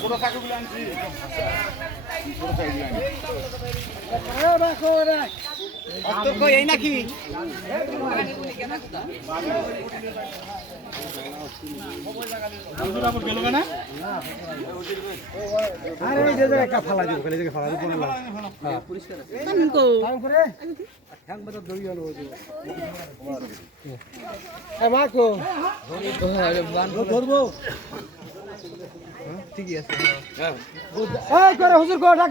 পুরো কাকুগুলো আনছি পুরো কাকুগুলো আনছি এই নাকি? ঠিকই আছে করে হুজুর কো ডাক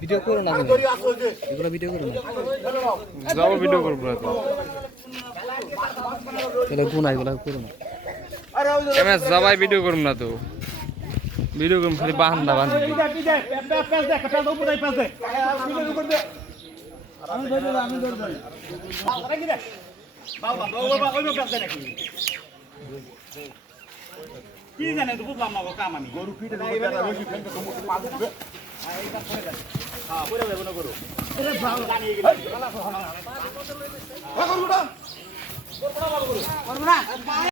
ভিডিও করো না এগুলো ভিডিও করো না যাব ভিডিও করব না তো এগুলো গুণা এগুলো করো না এমএ যাবাই ভিডিও করব না তো। ভিডিও করব খালি বাহান্দা বান্ধি কি জানে তো বুঝলাম না কাম আমি গরু পিঠে মুখে পা দিবে